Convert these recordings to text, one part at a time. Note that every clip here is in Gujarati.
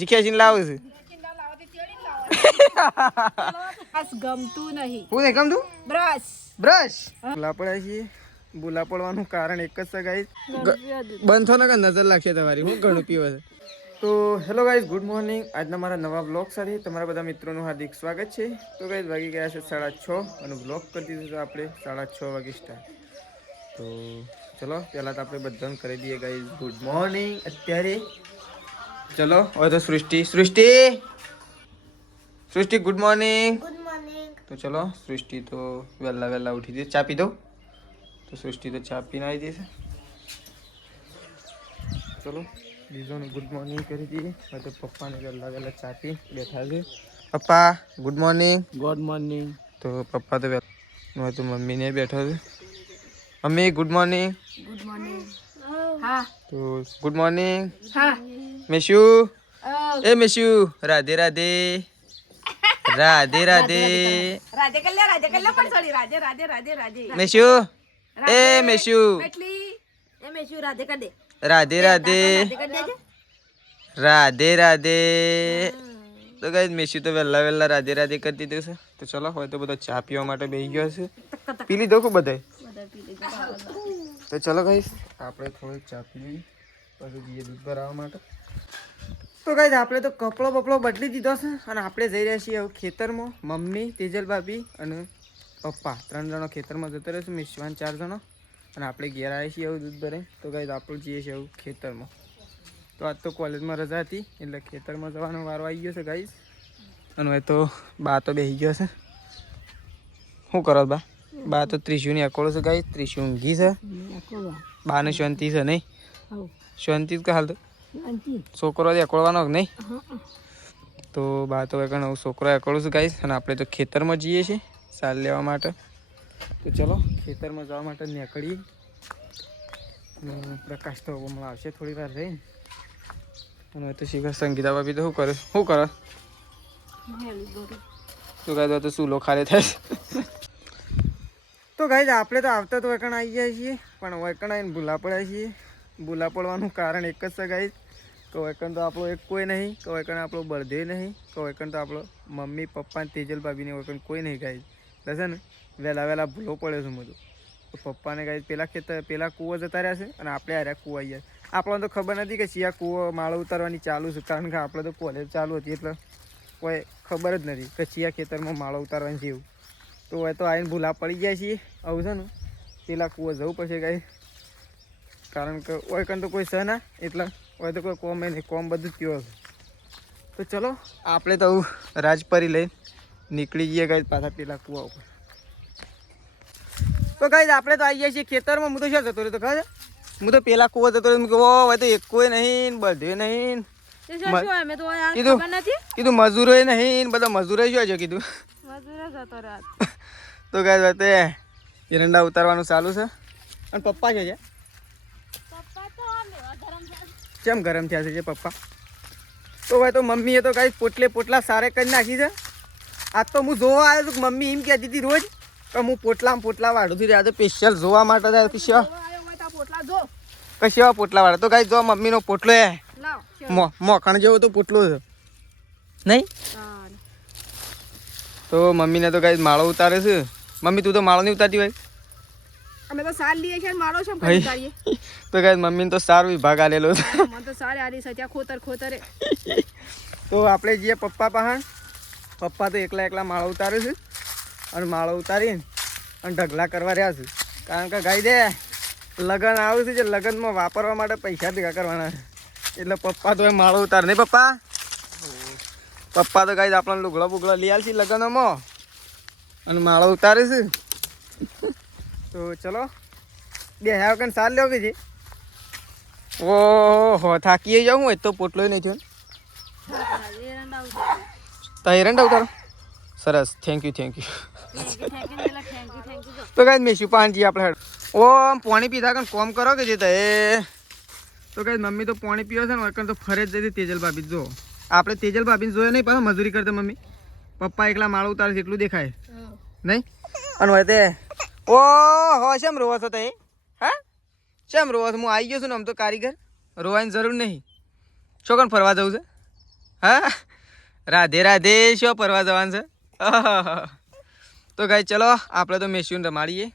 ખેંચીને લાવું છું. ગમતું નહીં. હું નહીં ગમતું? બ્રશ ભૂલા પડ્યા છીએ. ભૂલા પડવાનું કારણ એક જ છે ગાઈસ. બંધ થો ને કે નજર લાગશે તમારી. હું ઘણું પીવે છે. તો હેલો ગાઈસ, ગુડ મોર્નિંગ. આજના મારા નવા બ્લોગ સાથે તમારા બધા મિત્રોનું હાર્દિક સ્વાગત છે. તો ગાઈસ વાગી ગયા છે 6:30 અને બ્લોગ કરી દીધું છે આપણે 6:30 વાગે સ્ટાર્ટ. તો ચલો પહેલાં તો આપણે બધાને કરી દઈએ ગાઈસ ગુડ મોર્નિંગ. અત્યારે ચલો હવે તો સૃષ્ટિ ગુડ મોર્નિંગ. તો ચલો સૃષ્ટિ તો વહેલા ઉઠી દે. ચા પી દો. તો સૃષ્ટિ તો ચા પીને આવી દેશે. ચલો બીજોને ગુડ મોર્નિંગ કરી દઈએ. હવે તો પપ્પાને વહેલા ચા પી બેઠા છે. પપ્પા ગુડ મોર્નિંગ. Good morning. તો પપ્પા તો વહેલા તો મમ્મીને બેઠો છે. Mummy good morning. Good morning. હા. તો ગુડ મોર્નિંગ. હા. મેશુ એ મેશુ રાધે રાધે. રાધે રાધે. રાધે કલ્લે પણ સોરી રાધે. મેશુ એ મેશુ મેશુ રાધે કર દે. રાધે રાધે. રાધે રાધે. તો ગાઈસ મેશુ તો વહેલા રાધે રાધે કરી દીધું છે. તો ચલો હવે તો બધો ચા પીવા માટે બેસી ગયો છે. પી લીધો કે બધાય? તો ચલો ગાઈસ આપણે થોડી ચા પી પછી જઈએ દૂધ ભરાવવા માટે. તો ગાઈસ આપણે તો કપડો બદલી દીધો છે અને આપણે જઈ રહ્યા છીએ હવે ખેતરમાં. મમ્મી, તેજલ ભાભી અને પપ્પા 3 જણો ખેતરમાં જતો રહેશે. મિશવાન 4 જણો અને આપણે ઘેર આવ્યા છીએ હવે દૂધ ભરે. તો ગાઈસ આપણે જઈએ છીએ હવે ખેતરમાં. તો આજ તો કોલેજમાં રજા હતી એટલે ખેતરમાં જવાનો વારો આવી ગયો છે ગાઈસ. અને હવે તો બા તો બેસી ગયો છે. શું કરો બા તો ત્રિશુની અકોળો છે ગાઈસ. ત્રિશુ ઊંઘી છે. બાને શાંતિ છે નહીં? શાંતિ જ કે હાલ તો છોકરો અકોળવાનો નહીં. તો બા તો નવો છોકરો અકોળું છે ગાઈસ. અને આપણે તો ખેતરમાં જઈએ છીએ સાલ લેવા માટે. તો ચલો ખેતરમાં જવા માટે નીકળીએ. પ્રકાશ તો હમણાં આવશે થોડી વાર રહીને. અને તો શીખર સંગીતા ભાભી તો શું કરે તો ગાય તો સૂલો ખાલી થાય. તો ગાઈસ આપણે તો આવતા તો વૈકણ આવી જાય છીએ પણ વૈકણ આવીને ભૂલા પડ્યા છીએ. ભૂલા પડવાનું કારણ એક જ છે ગાઈસ કે વૈકણ તો આપણો એક કોઈ નહીં, કે વૈકણ આપણો બળદેવ નહીં, કે વૈકણ તો આપણો મમ્મી પપ્પા તેજલ ભાભીને વૈકણ કોઈ નહીં ગાઈસ. છે ને વહેલા ભૂલો પડ્યો છું બધું. તો પપ્પાને ગાઈસ પેલા કૂવો જતા રહ્યા છે અને આપણે આર્યા કૂવા આવી ગયા. આપણને તો ખબર નથી કે શિયા કૂવો માળો ઉતારવાની ચાલુ છે કારણ કે આપણે તો કોલેજ ચાલુ હતી એટલે કોઈ ખબર જ નથી કે શિયા ખેતરમાં માળો ઉતારવાની છે એવું. તો હવે તો આવીને ભૂલા પડી ગયા છીએ. આવું છે ને પેલા કૂવો જવું પડશે ગાઈસ કારણ કે ઓય કન તો કોઈ છે ના એટલે હોય તો કોઈ કોમ નહીં, કોમ બધું જ થયો છે. તો ચલો આપણે તો રાજપરી લઈને નીકળી જઈએ ગાઈસ પાછા પેલા કૂવા ઉપર. તો ગાઈસ આપણે તો આવી ગયા છીએ ખેતરમાં. હું તો શું જતો રહ્યો તો ખબર? હું તો પેલા કૂવો જતો રહ્યો. કે હોય તો એક કોઈ નહીં, બધે નહીં. કીધું મજૂરો નહીં, બધા મજૂરો શું છે કીધું. તો ગાઈસ તે એરંડા ઉતારવાનું ચાલુ છે. અને પપ્પા છે કેમ ગરમ થયા છે પપ્પા? તો ભાઈ તો મમ્મીએ તો ગાઈસ પોટલા સારે કરી નાખી છે. આજ તો હું જોવા આવ્યો છું. મમ્મી એમ કહેતી હતી રોજ કે હું પોટલા વાળું છું. આજે સ્પેશિયલ જોવા માટે કશેવા પોટલા વાળા. તો ગાઈસ જો મમ્મીનો પોટલો એ મોખણ જેવો તો પોટલો છે નહીં? તો મમ્મીને તો ગાઈસ માળો ઉતારે છે. મમ્મી તું તો માળો નહીં ઉતારતી ભાઈ? અમે તો સાલ લીએ છે માળો છે ઉતારીએ. તો ગાઈસ મમ્મીને તો સારો વિભાગ આલેલો છે. મને તો સારે આલી સત્યા ખોતરે. તો આપણે જઈએ પપ્પા પાસે. પપ્પા તો એકલા માળો ઉતારે છે અને માળો ઉતારીને અને ઢગલા કરવા રહ્યા છે કારણ કે ગાઈ દે લગ્ન આવે છે જે લગ્નમાં વાપરવા માટે પૈસા ભેગા કરવાના છે એટલે પપ્પા તો એ માળો ઉતારે નહીં. પપ્પા તો ગાઈ આપણને લુગડો લઈ આવશે લગ્નમાં અને માળો ઉતારે છે. તો ચલો બે વખત સાર લેવો કે છે. ઓહો થાકીએ જાઉં હોય તો પોટલો નહીં થયો. તો એરંડા ઉતારો. સરસ થેન્ક યુ. તો ગાઈસ મેશુ પાનજી આપણે ઓમ પાણી પીધા કે કોમ કરો કે જે તો ગાઈસ મમ્મી તો પાણી પીવે છે ને વૈકણ તો ફરે જ જતી તેજલ ભાભી જો. આપણે તેજલ ભાભીને જોયા નહીં પાછા મજૂરી કરતા મમ્મી. પપ્પા એકલા માળો ઉતારે છે એટલું દેખાય નહીં? અને હોય તે ઓહો શેમ રોવો છો તે? હા શેમ રોવો છો? હું આવી ગયો છું ને આમ તો કારીગર. રોવાની જરૂર નહીં. શું કોણ ફરવા જવું છે? હા રાધે રાધે શું ફરવા જવાનું છે આહાહા. તો ગાઈ ચલો આપણે તો મેસ્યુને રમાડીએ.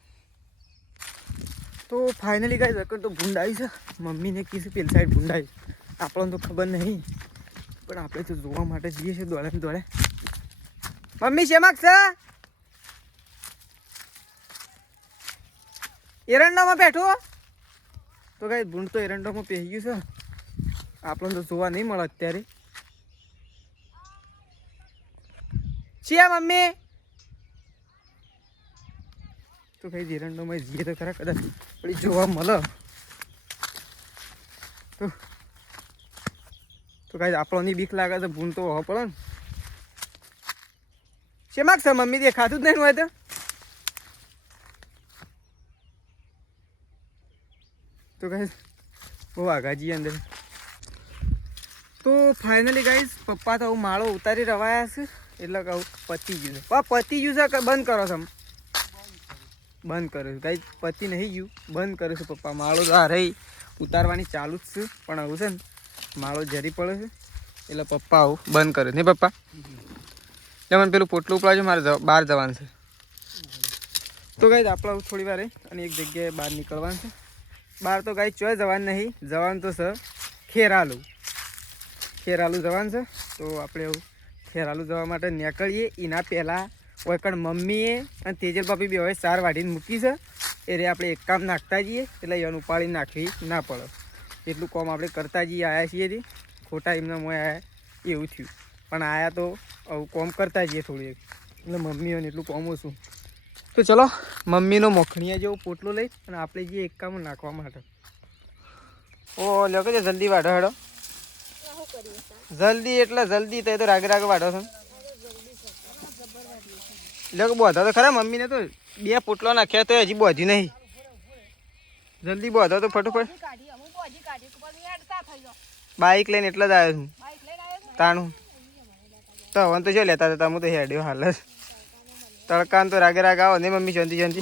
તો ફાઇનલી ગાઈ રકડ તો ભૂંડ આવી છે. મમ્મીને કીધું પેલી સાઈડ ભૂંડ આવી. આપણને તો ખબર નહીં પણ આપણે તો જોવા માટે જઈએ છીએ દોડે ને દોડે. મમ્મી શેમાક છે? એરંડામાં બેઠો. તો ગાઈ ભૂંડ તો એરંડામાં પહેરી ગયું છે. આપણને તો જોવા નહીં મળે અત્યારે. છે મમ્મી તો કઈ એરંડામાં જઈએ તો ખરા કદાચ પડી જોવા મળે. તો કઈ આપણને બીક લાગે છે. ભૂંડ તો હોવો પડે ને. શેમાક છે મમ્મી? દેખાતું જ નહીં હોય તો. તો ગાઈસ બહુ આઘાજી અંદર. તો ફાઇનલી ગાઈસ પપ્પા તો માળો ઉતારી રવાયા છે એટલે કહું પતી ગયું છે. પતી ગયું છે કે બંધ કરો છો? બંધ કર્યું છે ગાઈસ. પતી નહીં ગયું, બંધ કર્યું છે પપ્પા. માળો આ રહી ઉતારવાની ચાલુ જ છે પણ આવું છે ને માળો જરી પડે છે એટલે પપ્પા આવું બંધ કર્યું નહીં પપ્પા. એટલે મને પેલું પોટલું ઉપડાવજો, મારે બહાર જવાનું છે. તો ગાઈસ આપણે આવું થોડી વાર અને એક જગ્યાએ બહાર નીકળવાનું છે. બહાર તો ગાઈસ ચોય જવાનું નહીં, જવાનું તો છે ખેરાલુ. ખેરાલુ જવાનું છે. તો આપણે એવું ખેરાલુ જવા માટે નીકળીએ. એના પહેલાં ઓયકણ મમ્મીએ અને તેજલ ભાભી બે હવે સાર વાઢીને મૂકી છે. એ રે આપણે એક કામ નાખતા જઈએ એટલે એને ઉપાડી નાખવી ના પડે. એટલું કામ આપણે કરતા જઈએ. આવ્યા છીએ તે ખોટા એમના મોં આવ્યા એવું થયું પણ આવ્યા તો આવું કોમ કરતા જઈએ થોડી એટલે મમ્મીઓને એટલું કોમ ઓછું. તો ચલો મમ્મીનો મોખણીયા જેવો પોટલો લઈ અને આપણે જઈએ એક કામ નાખવા માટે. ઓ લ્યો કે જલ્દી વાઢો હેડો. જલ્દી એટલે જલ્દી તો એ તો રાગે રાગે વાઢો છો. લ્યો કે બોધો તો ખરા મમ્મીને તો 2 પોટલો નાખ્યા તો હજી બોધ્યું નહીં. જલ્દી બોધો તો ફટોફટ. બાઈક લઈને એટલે જ આવ્યો છું તાણું. તો હવે તો શું લેતા હતા? હું તો હેડ્યો હાલ જ. તડકાને તો રાગે રાગે આવો નહીં મમ્મી? શાંતિ શાંતિ.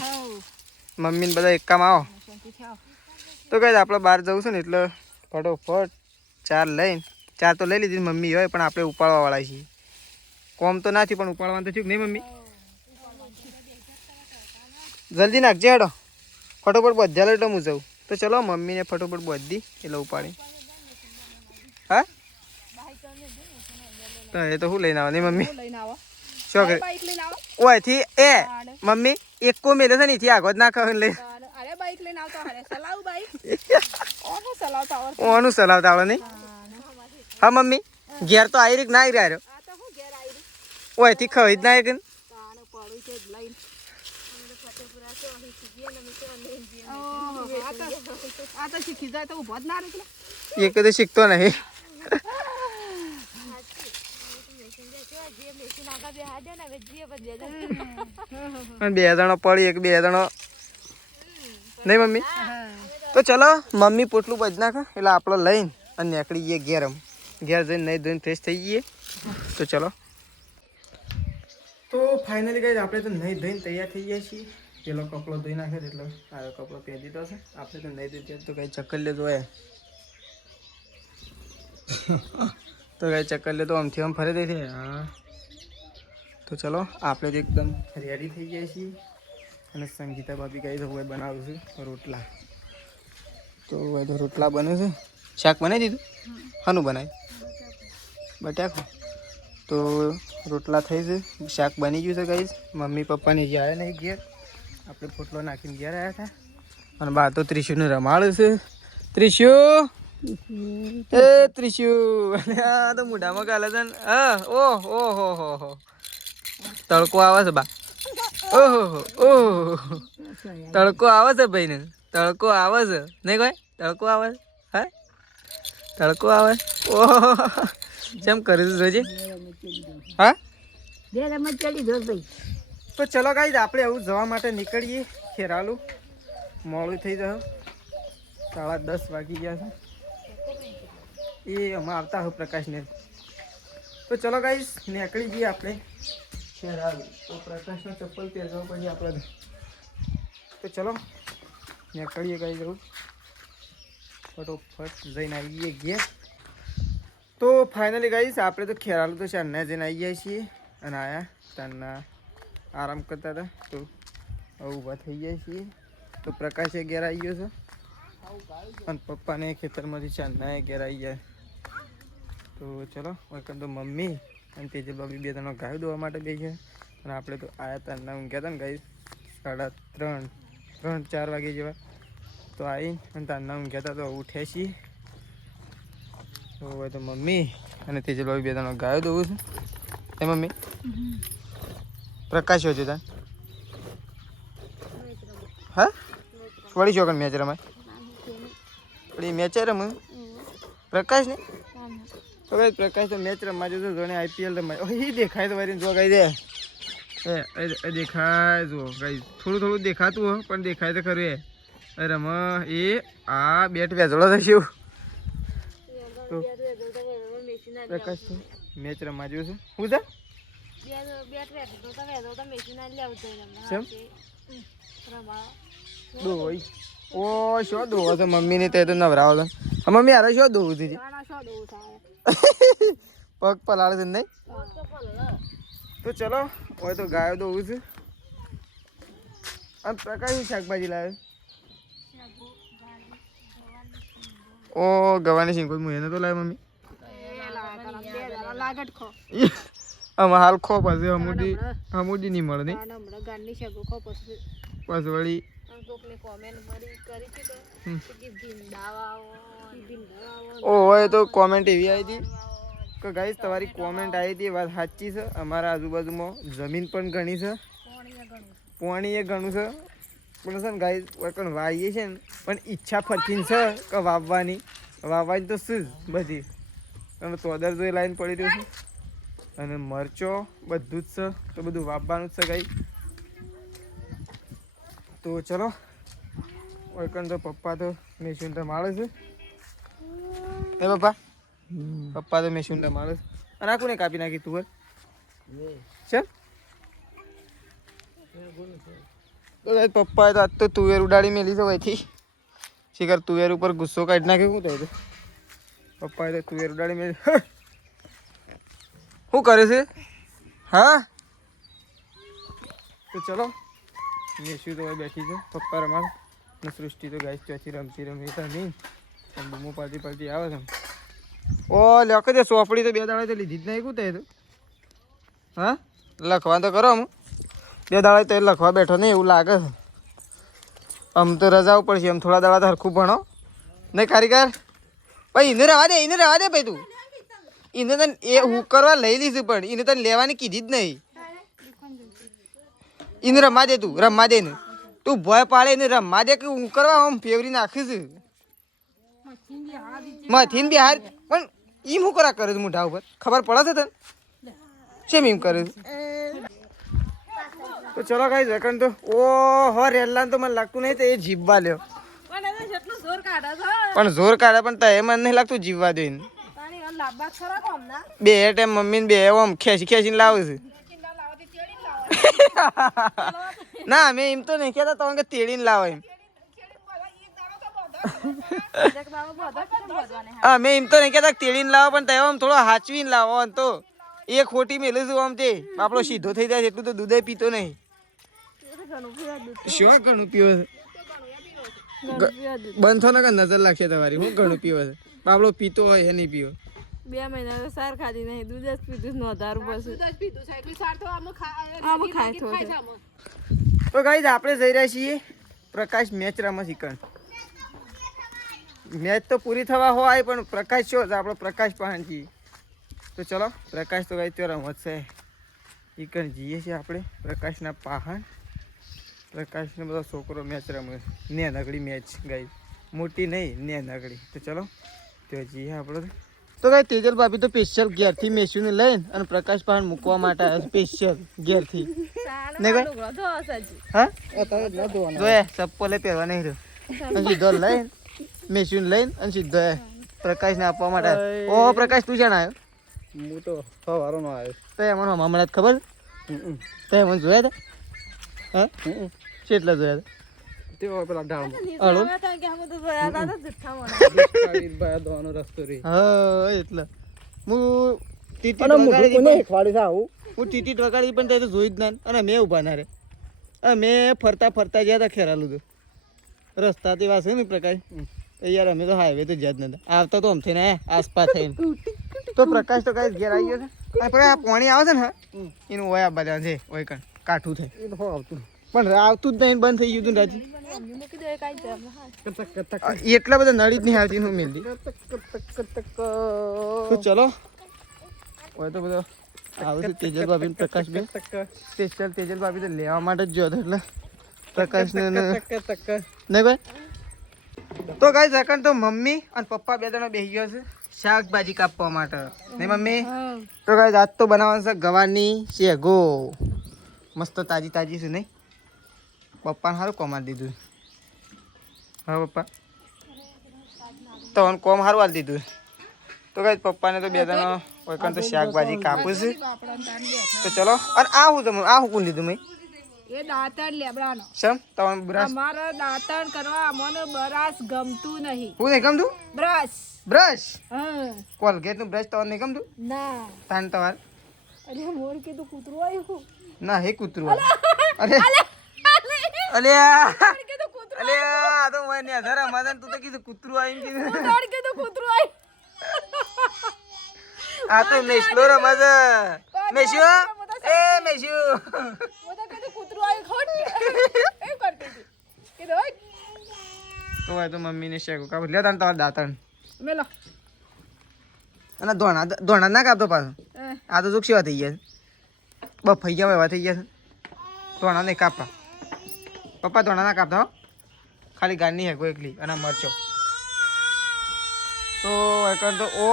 મમ્મીને બધા એક કામ આવો. તો કઈ આપણે બહાર જવું છે ને એટલે ફટોફટ ચાર લઈને. ચાર તો લઈ લીધી મમ્મી હોય પણ આપણે ઉપાડવાવાળા છીએ. કોમ તો ના થયું પણ ઉપાડવાનું તો થયું નહીં મમ્મી? જલ્દી નાખજે હેડો. ફટોફટ બધા એટલે હું જાઉં. તો ચલો મમ્મીને ફટોફટ બધી એટલે ઉપાડી. હા તો એ તો શું લઈને આવો નહીં મમ્મી? શું કરે ઓયથી એ મમ્મી એક કો મેલે છે ને એથી આગળ જ નાખે લઈ. ઓનું ચલાવતા આવડે નહીં? હા મમ્મી ઘેર તો આવી રીક ના આવી રહ્યો. ઓયથી ખવી જ ના આવી. એક તો શીખતો નહીં. બે જણો પડી એક બે જણો નહીં મમ્મી? તો ચલો મમ્મી પોટલું બજ નાખે એટલે આપણે લઈને અને નીકળી જઈએ ઘેર. ઘેર જઈને નહીં ધોઈને ફ્રેશ થઈ જઈએ. તો ચલો. તો ફાઇનલી ગાઈસ આપણે તો નહીં ધોઈને તૈયાર થઈ ગયા છીએ. પેલો કપડો ધોઈ નાખે એટલે આ કપડો પહેરી દીધો છે. આપણે તો નહીં ધોઈ તો કઈ ચક્કર લે જોઈએ. તો કઈ ચક્કર લે તો આમથી આમ ફરી દઈ છે. હા તો ચલો આપણે તો એકદમ રેડી થઈ ગયા છીએ અને સંગીતા ભાભી કઈ તો હોય બનાવું છું રોટલા. તો હવે તો રોટલા બને છે. શાક બનાવી દીધું? શાનું બનાવ્યું? બટાકો. તો રોટલા થઈ છે, શાક બની ગયું છે ગાઈસ. મમ્મી પપ્પાને જે આવ્યા નહીં ઘેર, આપણે પોટલો નાખીને ઘેર આવ્યા હતા. અને બહાર તો ત્રિશુને રમાડે છે. ત્રિશુ એ ત્રિશુ તો મોઢામાં ગાલે છે ને. હા ઓહ ઓહો હો હો તડકો આવે છે બા. ઓહો ઓહો તડકો આવે છે ભાઈ ને. તડકો આવે છે નહીં કોઈ? તડકો આવે છે. હા તડકો આવે. ઓહો કેમ કરે છે જોજે. હા તો ચલો ગાઈસ આપણે એવું જવા માટે નીકળીએ ખેરાલુ. મોડું થઈ જશે, 10:30 વાગી ગયા છે. એ હમણાં આવતા હોય પ્રકાશને. તો ચલો ગાઈસ નીકળી જઈએ આપણે ખેરાલુ. તો પ્રકાશનો ચપ્પલ પહેરવા પછી આપણે. તો ચલો નીકળીએ ગાઈસ. જવું ફટોફટ જઈને આવીએ ઘેર તો ફાઇનલી ગાઈસ આપણે તો ખેરાલું તો ચારના જઈને આવી ગયા છીએ અને આયા ચારના આરામ કરતા હતા તો હવે ઊભા થઈ ગયા છીએ. તો પ્રકાશે ઘેર આવી ગયો છે અને પપ્પાને ખેતરમાંથી ચારના ઘેર આવી ગયા. તો ચલો વખત તો મમ્મી અને તેજલ બાબી બે ત્રણ ગાયો દોવા માટે બે ગયા અને આપણે તો આયા તારના ઊંઘ્યા હતા ને ગાઈસ 3:30-4 વાગે જેવા. તો આવીને અને તારના ઊંઘ્યા હતા તો ઉઠ્યા છીએ. તો હવે તો મમ્મી અને તેજલ બાબી બે ત્રણ ગાયો દોવું છું. એ મમ્મી પ્રકાશ છે તાર હા વળી છો મેચ રમાય વળી મેચ રમે પ્રકાશ ને તો ભાઈ પ્રકાશ તો મેચ રમવા જતો જોણે IPL રમાય એ દેખાય તો વારી જો ગાઈ દે એ દેખાય જો ગાઈ થોડું થોડું દેખાતું હોય પણ દેખાય તો ખરું એ રમ એ આ બેટ વેચડો થશે તો પ્રકાશ તો મેચ રમવા જવું છે હું છે દોઈ ઓ શો દોવો તો મમ્મી ને તે તો નવરાવો તો મમ્મી આરે શો દોવું છે પગ પલાળે છે નહીં તો ચલો હવે તો ગાયો દોવું છે અને પ્રકાશની શાકભાજી લાવે ઓ ગવાની સિંગો હું એને તો લાવે મમ્મી આમાં હાલ ખો પાસે હમુદી નહીં મળે નહીં બસ વળી ઓય તો કોમેન્ટ એવી આવી હતી કે ગાઈસ તમારી કોમેન્ટ આવી હતી વાત સાચી છે. અમારા આજુબાજુમાં જમીન પણ ઘણી છે પાણી એ ઘણું છે પણ છે ને ગાઈસ વળકણ વાવીએ છે ને પણ ઈચ્છા ફરતી છે કે વાવવાની તો શું બધી તમે તોદર જોઈ લાઈન પડી રહ્યું છે અને મરચો બધું જ છે તો બધું વાવવાનું જ છે ગાઈ. તો ચલો વળકણ તો પપ્પા તો મેસુંડા માળે છે એ પપ્પા તો મેસુંડા માળે છે અને આ કોને કાપી નાખી તુવેર ચલ તો પપ્પાએ તો આજ તો તુવેર ઉડાડી મેલી છે વહીથી શિખર તુવેર ઉપર ગુસ્સો કાઢી નાખ્યો શું થયું પપ્પાએ તો તુવેર ઉડાડી મેલી શું કરે છે હા તો ચલો મેસુ તો બેઠી છે પપ્પા રમાડ ને સૃષ્ટિ તો ગાઈસ ચોથી રમતી નહીં બૂમો પાડતી આવે છે. ઓ લખ દે સોપડી તો 2 દાડા તો લીધી જ નહીં કું તે તો હા લખવા તો કરો હું 2 દાડા તો લખવા બેઠો નહીં એવું લાગે છે. આમ તો રજા ઉપર છે એમ થોડા દાડા તો હરખું ભણો નહીં કારીગર ભાઈ એને રવા દે ભાઈ તું એને તને એ હું કરવા લઈ લીધું પણ એને તને લેવાની કીધી જ નહીં. એને રમવા દે ને તું ભય પાડે એને રમવા દે કે હું કરવા આમ ફેવરી નાખીશ મથીન બિહાર પણ એમ હું કરા કરે મોઢા ઉપર ખબર પડે છે તને શેમ એમ કરે તો ચલો ગાઈસ વેકન તો ઓ હો રેલ્લા તો મને લાગતું નહીં તો એ જીવવા લ્યો પણ જોર કાઢે પણ તો એ મને નહીં લાગતું જીવવા દે બે ટાઈમ મમ્મી ને બે આમ ખેંચીને લાવે છે ના મેં એમ તો નહીં કહેતા તમે કે તેડીને લાવો એમ હા મેં એમ તો નહીં કહેતા તેડીને લાવો પણ તમે આમ થોડો હાચવીને લાવો તો એ ખોટી મેલું છું આમ તે બાપડો સીધો થઈ જાય એટલું તો દૂધ પીતો નહીં શું ઘણું પીવો છે બંધ થો ને કે નજર લાગશે તમારી હું ઘણું પીવો છે બાપડો પીતો હોય એ નહીં પીવો 2 મહિના સાર ખાધી નહીં દૂધ જ પીધું નો ધાર બસ તો ગાઈસ આપણે જઈ રહ્યા છીએ પ્રકાશ મેચ રમવા શીખણ મેચ તો પૂરી થવા હોય પણ પ્રકાશ શું આપણો પ્રકાશ પહાણ છીએ તો ચલો પ્રકાશ તો ગાઈસ તો રમત છે શીખણ જઈએ છીએ આપણે પ્રકાશના પહાણ પ્રકાશને બધો છોકરો મેચ રમે ને નગડી મેચ ગાઈસ મોટી નહીં ને નગડી તો ચલો તો જઈએ આપણે તો ગાઈસ તેજલ ભાભી તો સ્પેશિયલ ઘેરથી મેસુને લઈને અને પ્રકાશ પહાણ મૂકવા માટે આવ્યા સ્પેશિયલ ઘેરથી ને હા જોયા ચપ્પલે પહેરવા નહીં રહ્યો સીધો લઈને મેસુને લઈને અને સીધો પ્રકાશને આપવા માટે ઓ પ્રકાશ તું જાણ આવ્યો હું તો સવારો નો આવ્યો તો એમાં હમણાં ખબર તો એમાં જોયા હતા હા કેટલા જોયા હતા તે પેલા ડાળમાં રસ્તો રે હા એટલે હું ટીટી અને મોઢું વગાડી કોને શીખવાડ્યું છે આવું હું ટીટી વગાડી પણ તે તો જોઈ જ ના અને મેં ઊભા ના રે મેં ફરતા ફરતા ગયા હતા ખેરાલું તો રસ્તાથી વાસે ને પ્રકાશ તો યાર અમે તો હાઈવે તો જ્યાં જ નતા આવતા તો અમથી ને આસપાસ થઈને તો પ્રકાશ તો કાંઈ ઘેર આવી ગયો છે અને પછી આ પાણી આવે છે ને એનું ઓય આ બધા છે ઓય કણ કાઠું થાય એ તો હો આવતું પણ આવતું જ નહીં બંધ થઈ ગયું હતું રાજી કતક એટલા બધા નળી જ નહીં આવતી હું મેલતી તો ચલો હોય તો બધો આવે છે તેજલ ભાભી ને પ્રકાશ બેન સ્પેશિયલ તેજલ ભાભી તો લેવા માટે જ જો હતો એટલે પ્રકાશ ને નહીં ભાઈ તો ગાઈ સેકન્ડ તો મમ્મી અને પપ્પા બે જણા બેસી ગયા છે શાકભાજી કાપવા માટે નહીં મમ્મી તો ગાઈ આજ તો બનાવવાનું છે ગવાની શેગો મસ્ત તાજી તાજી છે નહીં પપ્પાને સારું કોમાડી દીધું હા પપ્પા તો કોમ સારું આલી દીધું તો ગાઈ પપ્પાને તો બે જણા કોઈ તો શાકભાજી કાપું છે તો ચલો અને આ હું તમે આ હું કોણ લીધું મેં એ દાંતણ લેબડાનો શમ તમારે બ્રશ અમારે દાંતણ કરવા અમને બ્રશ ગમતું નહીં હું નહીં ગમતું બ્રશ બ્રશ હા કોલગેટ નું બ્રશ તમારે નહીં ગમતું ના તાન તમારે અરે મોર કીધું કૂતરું આવ્યું ના હે કૂતરું અરે અલ્યા અલ્યા તો મને ધરા મદન તું તો કીધું કૂતરું આવીને કીધું કીધું કૂતરું આવ્યું આ તો મેસલો રે મજા મેસ્યો એ મેસ્યો કીધું કૂતરું આવ્યું ખોટ એ કરતી હતી કીધું ઓય તો હોય તો મમ્મીને શેકો કાપ લે તાન તમારા દાંતણ મેલો અને ધોણા ના કાપતો પાછો આ તો જોક સેવા થઈ ગયા છે બફાઈ ગયા એવા થઈ ગયા છે ધોણા નહીં કાપતા પપ્પા ધોણા ના કાપતા હો ખાલી ગાળની હેગો એકલી અને મરચો તો એકર તો ઓ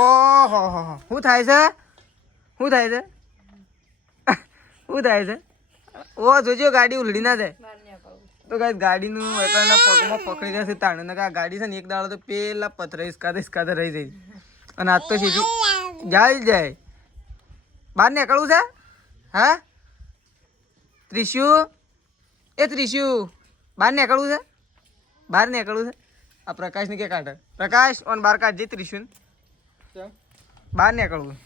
હો શું થાય છે શું થાય છે શું થાય છે ઓ જોજો ગાડી ઉલડી ના જાય તો કાંઈ ગાડીનું એકરના પગમાં પકડી જશે તાણે ને આ ગાડી છે ને એક દાડો તો પેલા પથરા ઇસ્કાતા રહી જાય અને આજ તો સીધી જાય બહાર નીકળવું છે હા ત્રિશુ એ ત્રિશુ બહાર નીકળવું છે બહાર નીકળવું છે આ પ્રકાશને કે કાઢે પ્રકાશ ઓન બહાર કાઢજે ત્રિશુન બહાર નીકળવું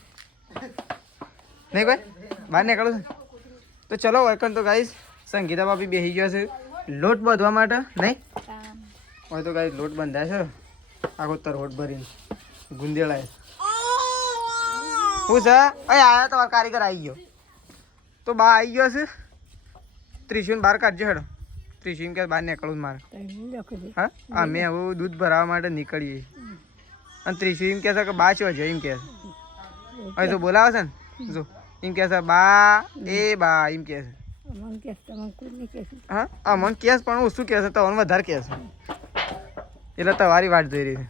નહીં ભાઈ બહાર નીકળવું છે તો ચલો વળકન તો ગાઈશ સંગીતા ભાભી બેસી ગયો છે લોટ બાંધવા માટે નહીં હોય તો ગાઈશ લોટ બંધાય છે આખો તરહોટ ભરીને ગુંદેળાય હું છે અહીં આયા તમારો કારીગર આવી ગયો તો બા આવી ગયો છે ત્રિશુન બહાર કાઢજો હેડો ત્રિશુન કે બહાર નીકળવું મારે હા અમે હવે દૂધ ભરાવા માટે નીકળીએ અને ત્રિશુ એમ કહે છે કે બા છો એમ કહે છે અહીં તો બોલાવે છે ને જો એમ કહે છે બા એ બા એમ કહે છે હા આ મને કેસ પણ હું શું કહે છે તો વધારે કહે છે એટલે તમારી વાટ જોઈ રહી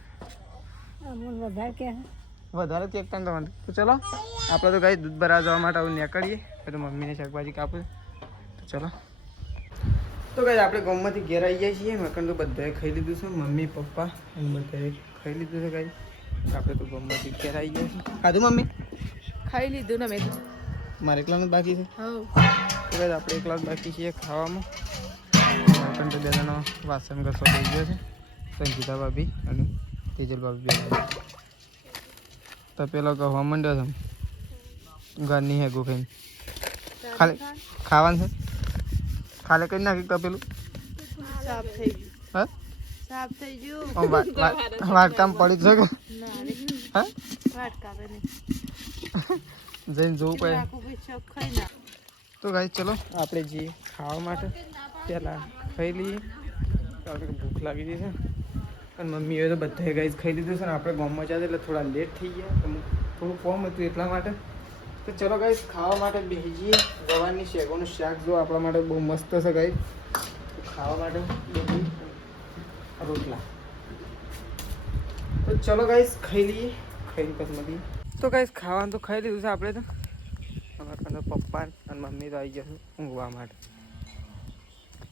છે વધારે તો એક ટાઈમ તમારે તો ચલો આપણે તો ગાઈ દૂધ ભરાવા જવા માટે હવે નીકળીએ તો મમ્મીને શાકભાજી કાપું તો ચલો તો ગાઈ આપણે ગામમાંથી ઘેર આવી જાય છીએ મકન તો બધાએ ખાઈ લીધું છે મમ્મી પપ્પા અને બધાએ ખાઈ લીધું છે ગાઈ આપણે તો ગામમાંથી ઘેર આવી ગયા છીએ ખાધું મમ્મી ખાઈ લીધું ને મેં મારે એકલાનું જ બાકી છે હવ તો ગાઈ આપણે એકલા જ બાકી છીએ ખાવામાં મકન તો બે જણા વાસણ ઘસવા થઈ ગયા છે સંગીતા ભાભી અને તેજલ ભાભી બે તો પેલો કહવા માંડ્યો છે ઘરની હે ગુફેન ખાલી ખાવાનું છે ખાલે કરી નાખી તપેલું સાફ થઈ ગયું હા સાફ થઈ ગયું વાટકામ પડી છે કે હા વાટકાવે નહીં જઈને જોવું પડે આખું પીછો ખાઈ ના તો ગાઈ ચલો આપણે જઈએ ખાવા માટે પહેલાં ખાઈ લઈએ આપણે ભૂખ લાગી ગઈ છે અને મમ્મીએ તો બધાએ ગાઈઝ ખાઈ લીધું છે ને આપણે ગામમાં જતા એટલે થોડા લેટ થઈ ગયા તો થોડું ફોર્મ હતું એટલા માટે તો ચલો ગાઈઝ ખાવા માટે બેસી જઈએ ગવારની શેકોનું શાક જો આપણા માટે બહુ મસ્ત છે ગાઈઝ ખાવા માટે બેસી રોટલા તો ચલો ગાઈઝ ખાઈ લઈએ ખાઈને પછી મળીએ તો ગાઈઝ ખાવાનું તો ખાઈ લીધું છે આપણે તો અમારા પપ્પા અને મમ્મી તો આવી ગયા છે ઊંઘવા માટે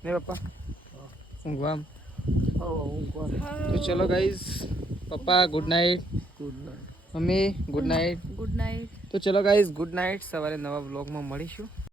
નહીં પપ્પા ઊંઘવા તો ચલો ગાઈઝ પપ્પા good night mummy good night good night તો ચલો ગાઈઝ ગુડ નાઇટ સવારે નવા બ્લોગમાં મળીશું